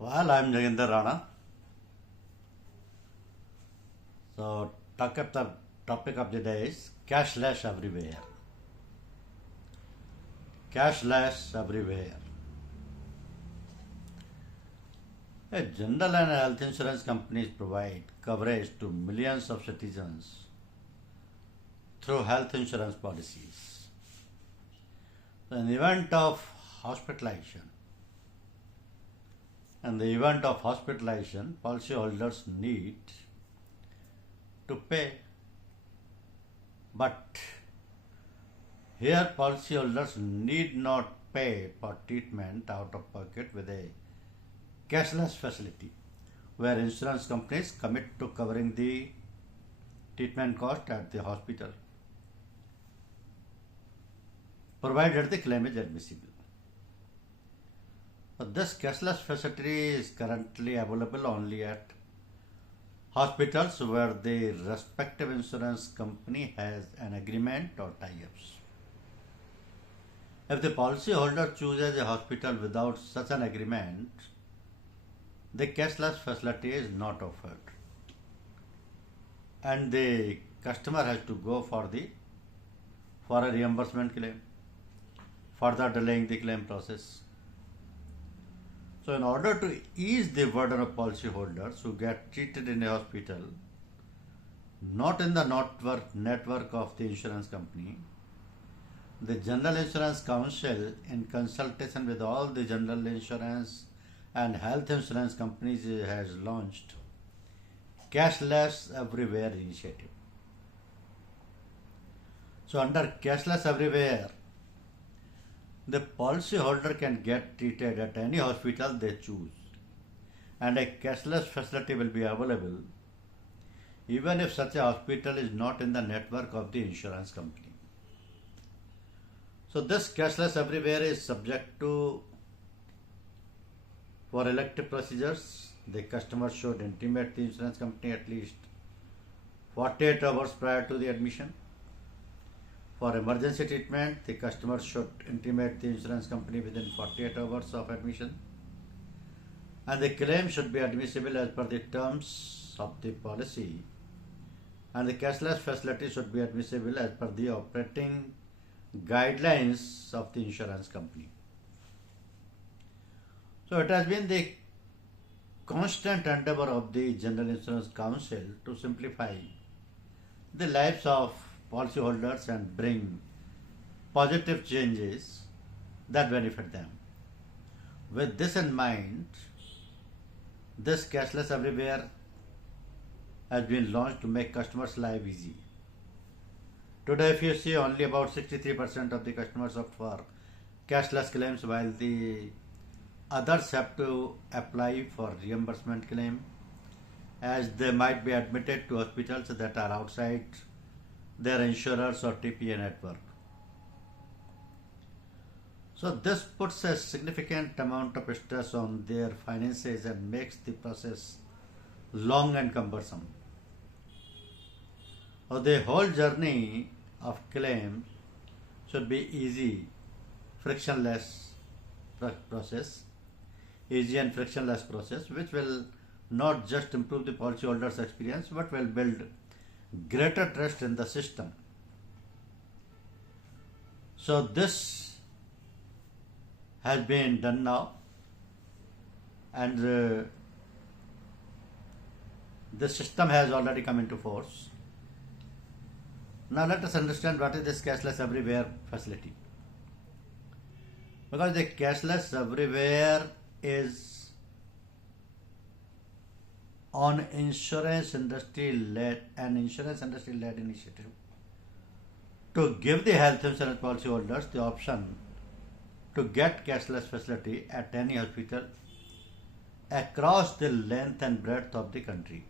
Well, I'm Jaginder Rana. So, the topic of the day is cashless everywhere. Cashless everywhere. General and health insurance companies provide coverage to millions of citizens through health insurance policies. In the event of hospitalization, policyholders need to pay. But here, policyholders need not pay for treatment out of pocket with a cashless facility, where insurance companies commit to covering the treatment cost at the hospital, provided the claim is admissible. But this cashless facility is currently available only at hospitals where the respective insurance company has an agreement or tie-ups. If the policyholder chooses a hospital without such an agreement, the cashless facility is not offered, and the customer has to go for a reimbursement claim, further delaying the claim process. So, in order to ease the burden of policyholders who get treated in a hospital, not in the network of the insurance company, the General Insurance Council, in consultation with all the general insurance and health insurance companies, has launched Cashless Everywhere initiative. So, under Cashless Everywhere, the policyholder can get treated at any hospital they choose, and a cashless facility will be available even if such a hospital is not in the network of the insurance company. So this cashless everywhere is subject to, for elective procedures, the customer should intimate the insurance company at least 48 hours prior to the admission. For emergency treatment, the customer should intimate the insurance company within 48 hours of admission, and the claim should be admissible as per the terms of the policy, and the cashless facility should be admissible as per the operating guidelines of the insurance company. So it has been the constant endeavor of the General Insurance Council to simplify the lives of policyholders and bring positive changes that benefit them. With this in mind, this Cashless Everywhere has been launched to make customers' life easy. Today, if you see, only about 63% of the customers opt for cashless claims, while the others have to apply for reimbursement claim, as they might be admitted to hospitals that are outside their insurers or TPA network. So this puts a significant amount of stress on their finances and makes the process long and cumbersome. So the whole journey of claim should be easy, frictionless process, easy and frictionless process, which will not just improve the policyholder's experience but will build greater trust in the system. So this has been done now, and the system has already come into force. Now let us understand what is this Cashless Everywhere facility. Because the Cashless Everywhere is an insurance industry led initiative to give the health insurance policyholders the option to get cashless facility at any hospital across the length and breadth of the country.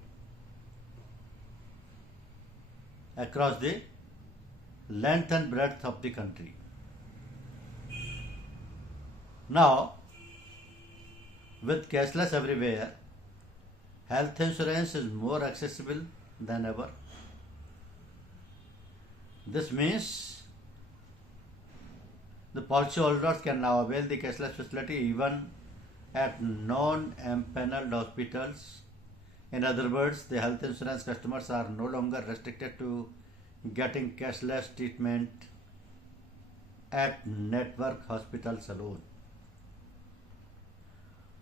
Across the length and breadth of the country. Now, with Cashless Everywhere, health insurance is more accessible than ever. This means the policyholders can now avail the cashless facility even at non-empaneled hospitals. In other words, the health insurance customers are no longer restricted to getting cashless treatment at network hospitals alone.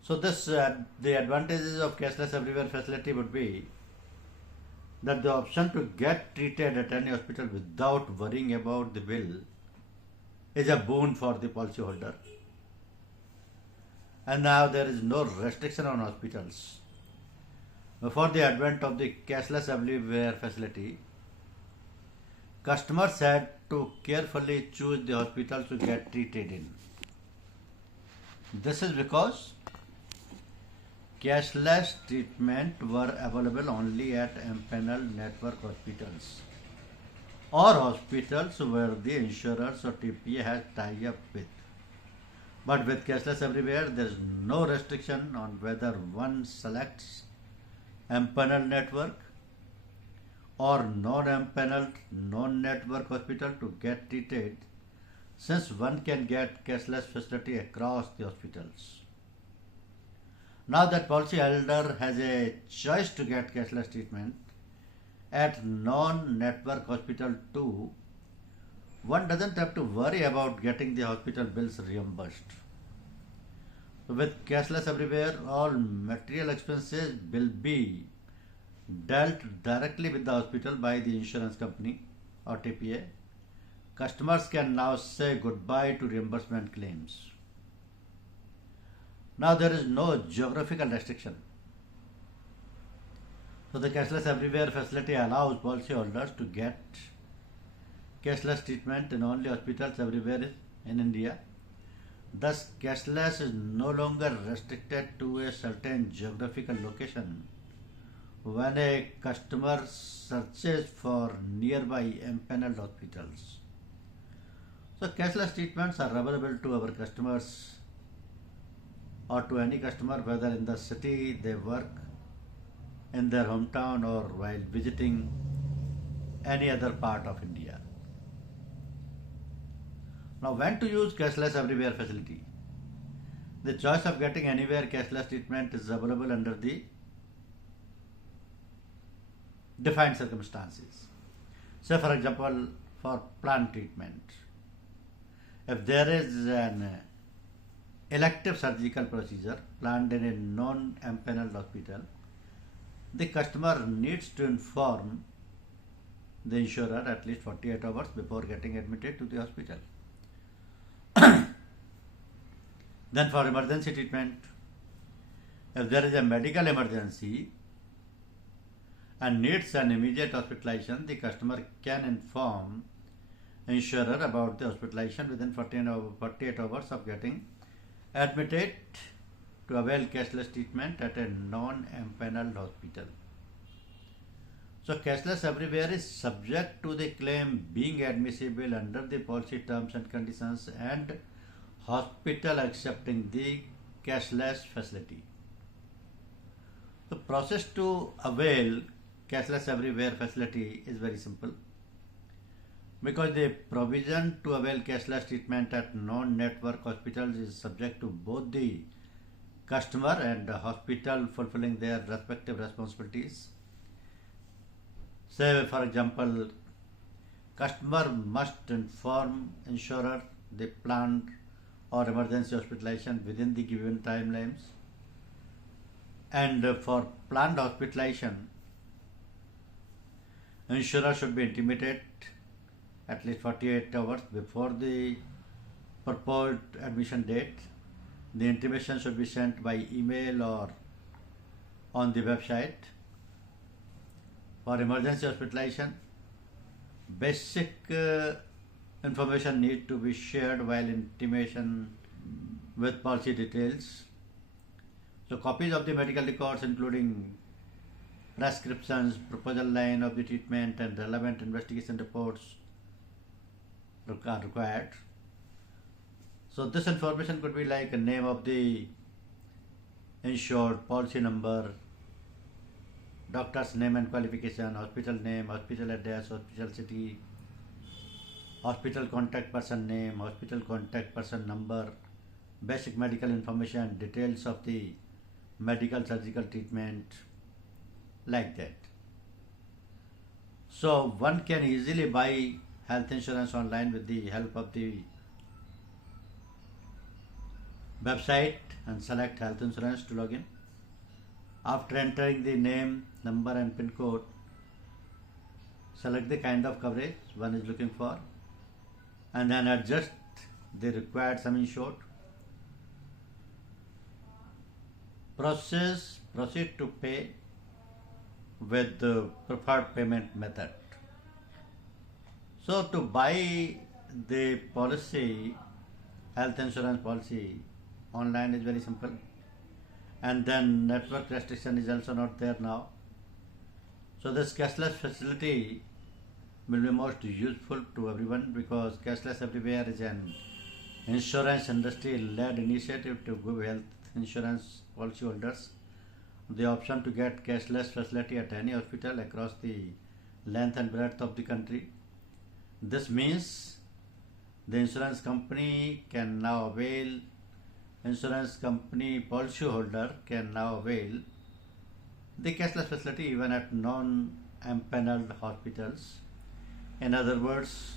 So the advantages of cashless everywhere facility would be that the option to get treated at any hospital without worrying about the bill is a boon for the policyholder. And now there is no restriction on hospitals. Before the advent of the cashless everywhere facility, customers had to carefully choose the hospital to get treated in. This is because cashless treatment were available only at empaneled network hospitals or hospitals where the insurers or TPA has tie-up with. But with cashless everywhere, there is no restriction on whether one selects empaneled network or non-empaneled non-network hospital to get treated, since one can get cashless facility across the hospitals. Now that policyholder has a choice to get cashless treatment at non-network hospital too, one doesn't have to worry about getting the hospital bills reimbursed. So with cashless everywhere, all material expenses will be dealt directly with the hospital by the insurance company or TPA. Customers can now say goodbye to reimbursement claims. Now there is no geographical restriction. So the cashless everywhere facility allows policyholders to get cashless treatment in only hospitals everywhere in India. Thus, cashless is no longer restricted to a certain geographical location when a customer searches for nearby empaneled hospitals. So cashless treatments are available to our customers or to any customer whether in the city they work, in their hometown, or while visiting any other part of India. Now, when to use cashless everywhere facility? The choice of getting anywhere cashless treatment is available under the defined circumstances. Say for example, for planned treatment. If there is an elective surgical procedure planned in a non-empaneled hospital, the customer needs to inform the insurer at least 48 hours before getting admitted to the hospital. Then for emergency treatment, if there is a medical emergency and needs an immediate hospitalization, the customer can inform insurer about the hospitalization within 48 hours of getting admitted to avail cashless treatment at a non-empaneled hospital. So cashless everywhere is subject to the claim being admissible under the policy terms and conditions and hospital accepting the cashless facility. The process to avail cashless everywhere facility is very simple, because the provision to avail cashless treatment at non-network hospitals is subject to both the customer and the hospital fulfilling their respective responsibilities. Say for example, customer must inform insurer the planned or emergency hospitalization within the given timelines, and for planned hospitalization, insurer should be intimated at least 48 hours before the purported admission date. The intimation should be sent by email or on the website. For emergency hospitalization, basic information need to be shared while intimation with policy details. So copies of the medical records including prescriptions, proposal line of the treatment and relevant investigation reports are required. So this information could be like a name of the insured, policy number, doctor's name and qualification, hospital name, hospital address, hospital city, hospital contact person name, hospital contact person number, basic medical information, details of the medical surgical treatment, like that. So one can easily buy health insurance online with the help of the website and select health insurance to log in. After entering the name, number and PIN code, select the kind of coverage one is looking for and then adjust the required sum insured. Proceed to pay with the preferred payment method. So to buy the policy, health insurance policy online is very simple, and then network restriction is also not there now. So this cashless facility will be most useful to everyone because Cashless Everywhere is an insurance industry led initiative to give health insurance policyholders the option to get cashless facility at any hospital across the length and breadth of the country. This means the insurance company policyholder can now avail the cashless facility even at non-empaneled hospitals. In other words,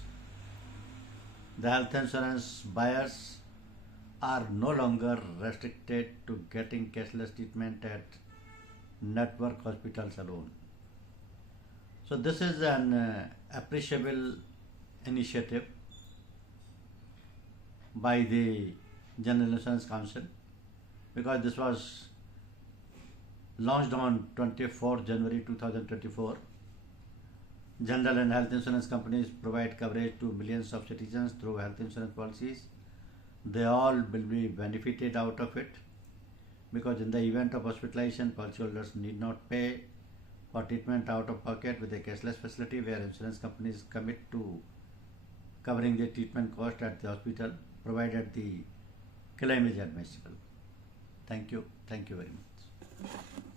the health insurance buyers are no longer restricted to getting cashless treatment at network hospitals alone. So this is an appreciable initiative by the General Insurance Council because this was launched on 24 January 2024. General and health insurance companies provide coverage to millions of citizens through health insurance policies. They all will be benefited out of it because in the event of hospitalization, policyholders need not pay for treatment out of pocket with a cashless facility where insurance companies commit to covering the treatment cost at the hospital provided the claim is admissible. Thank you very much.